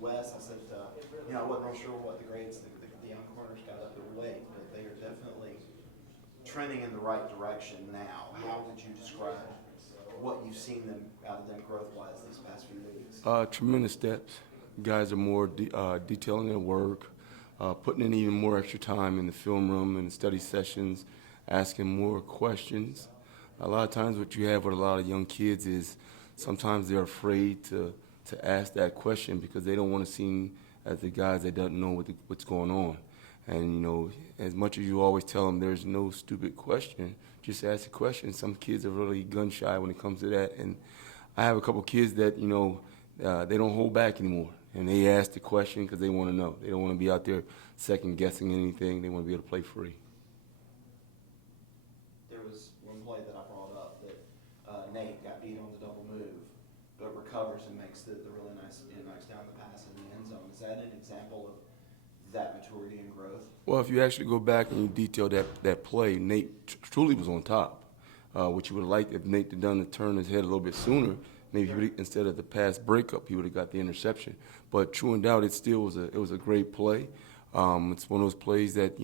Wes, I said, I wasn't real sure what the grades the young corners got up their weight, but they are definitely trending in the right direction now. How would you describe what you've seen them out of them growth-wise these past few weeks? Tremendous steps. Guys are more detailing their work, putting in even more extra time in the film room and study sessions, asking more questions. A lot of times what you have with a lot of young kids is sometimes they're afraid to ask that question because they don't want to seem as the guys that don't know what's going on. And, as much as you always tell them there's no stupid question, just ask the question. Some kids are really gun shy when it comes to that. And I have a couple kids that, they don't hold back anymore. And they ask the question because they want to know. They don't want to be out there second guessing anything. They want to be able to play free. There was one play that I brought up that Nate got beat on the double move, but recovers and makes the really nice, knocks down the pass in the end zone. Is that an example of that maturity and growth? Well, if you actually go back and you detail that play, Nate truly was on top. What you would have liked if Nate had done to turn his head a little bit sooner, maybe instead of the pass breakup, he would have got the interception. But true and doubt, it still was a great play. It's one of those plays that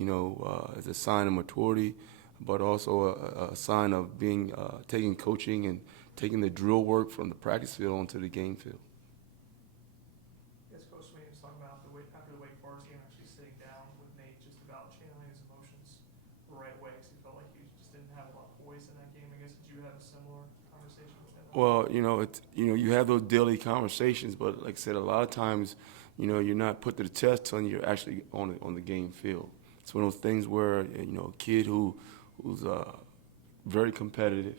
is a sign of maturity, but also a sign of being taking coaching and taking the drill work from the practice field onto the game field. Yes, Coach Sweeney was talking about after the Wake Forest game, actually sitting down with Nate just about channeling his emotions right away because he felt like he just didn't have a lot of voice in that game. I guess did you have a similar conversation with him? Well, you have those daily conversations, but like I said, a lot of times, you're not put to the test until you're actually on the game field. It's one of those things where a kid who's very competitive,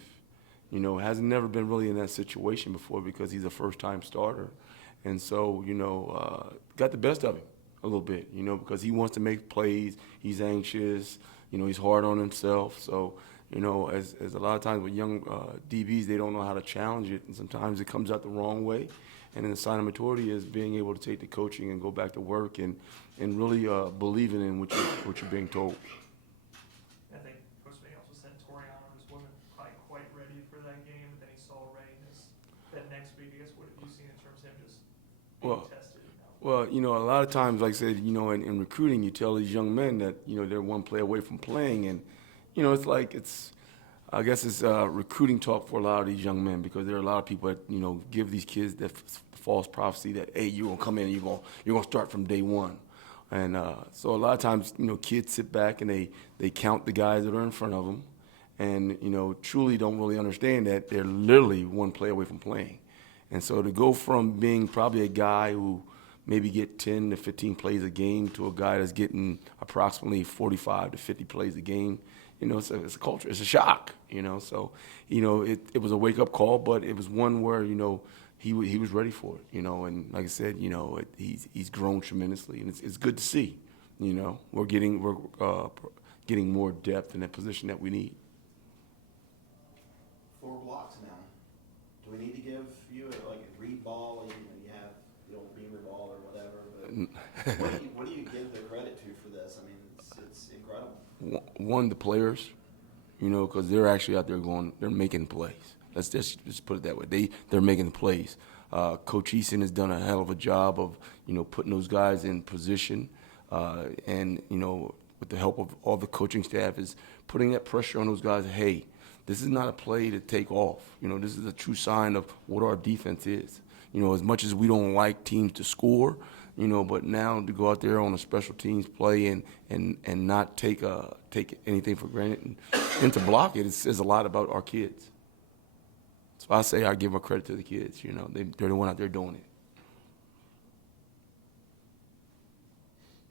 has never been really in that situation before because he's a first-time starter, and so got the best of him a little bit, because he wants to make plays. He's anxious, he's hard on himself, so. As a lot of times with young DBs, they don't know how to challenge it, and sometimes it comes out the wrong way. And then the sign of maturity is being able to take the coaching and go back to work and really believing in what you're being told. I think Coach Sweeney also said Toriano just wasn't probably quite ready for that game, but then he saw readiness that next week. I guess what have you seen in terms of him just being tested? Well, a lot of times, like I said, in recruiting, you tell these young men that, they're one play away from playing, and I guess it's recruiting talk for a lot of these young men because there are a lot of people that, give these kids that false prophecy that, hey, you're going to come in and you're going to start from day one. And so a lot of times, kids sit back and they count the guys that are in front of them and, truly don't really understand that they're literally one play away from playing. And so to go from being probably a guy who maybe get 10 to 15 plays a game to a guy that's getting approximately 45 to 50 plays a game, it's a culture. It's a shock, So, it was a wake-up call, but it was one where, he was ready for it, And like I said, he's grown tremendously, and it's good to see. We're getting more depth in that position that we need. 4 blocks now. Do we need to give you a read ball? You have the old Beamer ball or whatever. But what do you give the credit to for this? I mean, it's incredible. One, the players, because they're actually out there they're making plays. Let's just put it that way. They're making plays. Coach Eason has done a hell of a job of, putting those guys in position, and, with the help of all the coaching staff, is putting that pressure on those guys. Hey, this is not a play to take off. This is a true sign of what our defense is. As much as we don't like teams to score, but now to go out there on a special teams play and not take anything for granted and to block it says a lot about our kids. So I say I give my credit to the kids. They're the one out there doing it.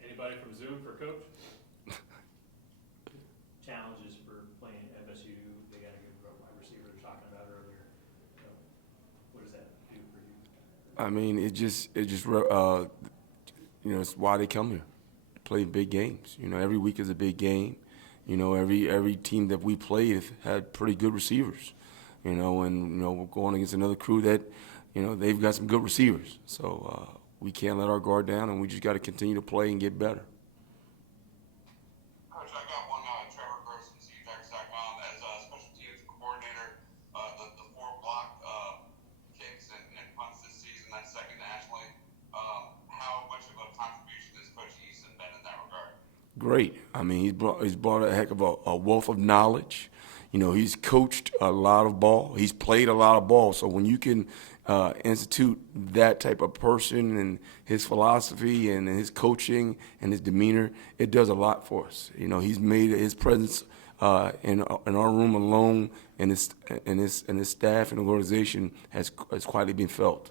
Anybody from Zoom for Coach? Challenges for playing FSU. They got a good wide receiver they're talking about earlier. What does that do for you? I mean, it's why they come here, to play big games. Every week is a big game. Every team that we played have had pretty good receivers. And we're going against another crew that, they've got some good receivers. So we can't let our guard down, and we just got to continue to play and get better. Coach, I got one. Trevor Gross from CTEX.com as a special teams coordinator. The 4 block kicks and punts this season, that's second nationally. How Great. I mean, he's brought a heck of a wealth of knowledge. You know, he's coached a lot of ball. He's played a lot of ball. So when you can institute that type of person and his philosophy and his coaching and his demeanor, it does a lot for us. You know, he's made his presence in our room alone, and his staff and organization has quietly been felt.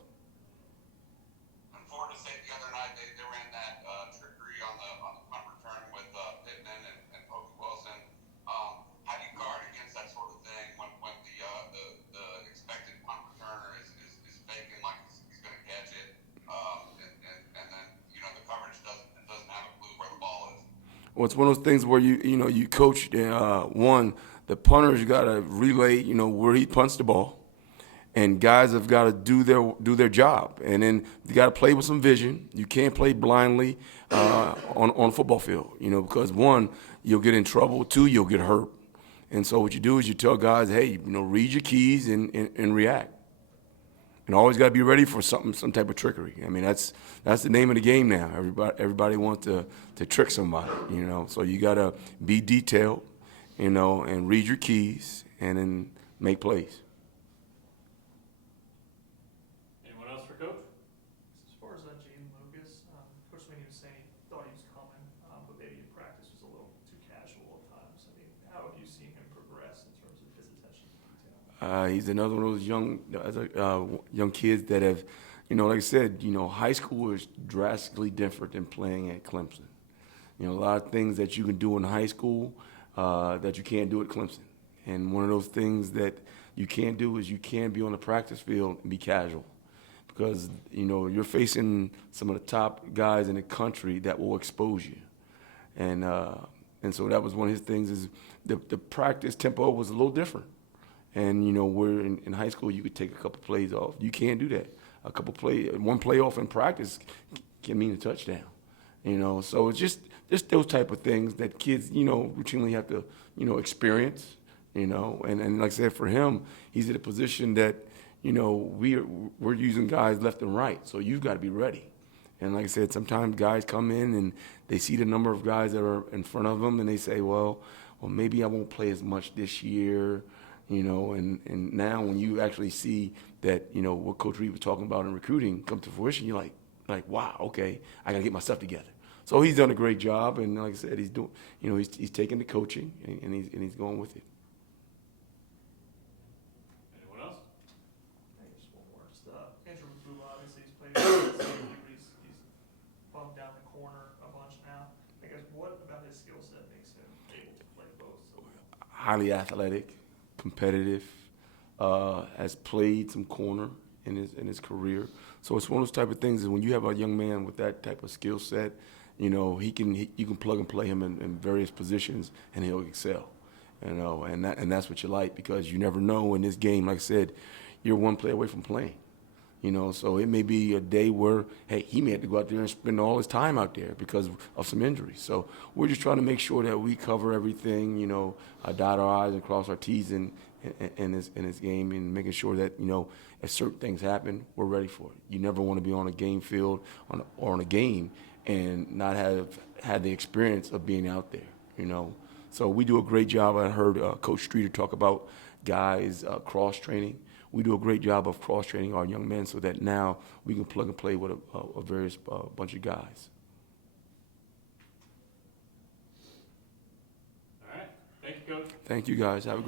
Florida State the other night, they ran that trickery on the punt return with Pittman and Coach Wilson. How do you guard against that sort of thing when the expected punt returner is faking like he's going to catch it, and then the coverage doesn't have a clue where the ball is? Well, it's one of those things where you coach the punter's got to relay where he punts the ball, and guys have got to do their job, and then you got to play with some vision. You can't play blindly on a football field, because one, you'll get in trouble. Two, you'll get hurt. And so what you do is you tell guys, hey, read your keys and react. And always got to be ready for some type of trickery. I mean, that's the name of the game now. Everybody wants to trick somebody, So you got to be detailed, and read your keys and then make plays. Anyone else for Coach? As far as Jeadyn Lukus, Coach Sweeney was saying he thought he was coming, but maybe in practice was a little too casual at times. I mean, how have you seen him progress in terms of his attention to detail? He's another one of those young kids that have, like I said, high school is drastically different than playing at Clemson. A lot of things that you can do in high school that you can't do at Clemson. And one of those things that you can't do is you can't be on the practice field and be casual, because you're facing some of the top guys in the country that will expose you. And so that was one of his things, is the practice tempo was a little different. And we're in high school, you could take a couple plays off. You can't do that. One play off in practice can mean a touchdown. So it's just those type of things that kids routinely have to experience. And like I said, for him, he's in a position that we're using guys left and right. So you've got to be ready. And like I said, sometimes guys come in and they see the number of guys that are in front of them, and they say, well, maybe I won't play as much this year. And now when you actually see that, what Coach Reed was talking about in recruiting come to fruition, you're like, wow, okay, I got to get my stuff together. So he's done a great job, and like I said, he's doing, he's taking the coaching and he's going with it. Anyone else? I think just one more. Just Andrew Mukuba, obviously he's played he's bumped down the corner a bunch now. I guess what about his skill set makes him able to play both so well? Highly athletic, competitive, has played some corner in his career. So it's one of those type of things is when you have a young man with that type of skill set, you can plug and play him in various positions and he'll excel. And that's what you like, because you never know in this game. Like I said, you're one play away from playing. So it may be a day where, hey, he may have to go out there and spend all his time out there because of some injuries. So we're just trying to make sure that we cover everything, dot our I's and cross our T's in his game, and making sure that, if certain things happen, we're ready for it. You never want to be on a game field or on a game and not have had the experience of being out there, So we do a great job. I heard Coach Streeter talk about guys cross-training. We do a great job of cross-training our young men so that now we can plug and play with a various bunch of guys. All right. Thank you, Coach. Thank you, guys. Have a great